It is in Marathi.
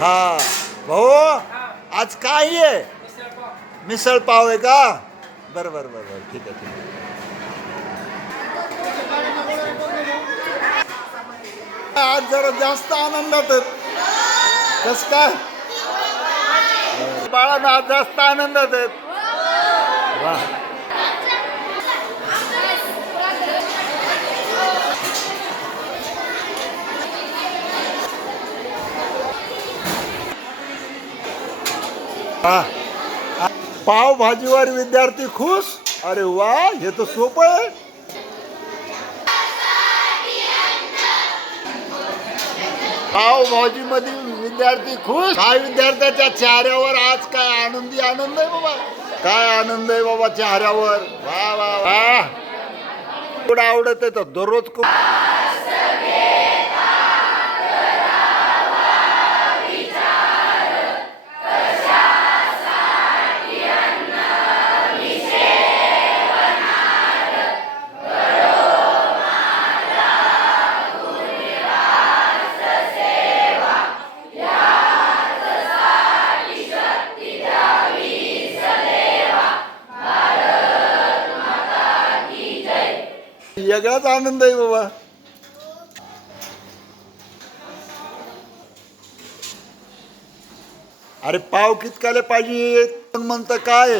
हा भाऊ आज काय आहे? मिसळ पाव आहे का? बरं बरं बरं बरं ठीक आहे ठीक आहे. आज जरा जास्त आनंदात आहेत. कस काय बाळांनो आज जास्त आनंदात आहेत. वा हा. पावभाजीवर विद्यार्थी खुश. अरे वा हे तर सोपं आहे. पावभाजी मधील विद्यार्थी खुश. काय विद्यार्थ्याच्या चेहऱ्यावर आज काय आनंदी आनंद आहे बाबा. काय आनंद आहे बाबा चेहऱ्यावर. वा वा वा एवढं आवडत आहे तर दररोज खूप. वेगळाच आनंद आहे बाबा. अरे पाव कितकाले पाहिजे म्हणतं काय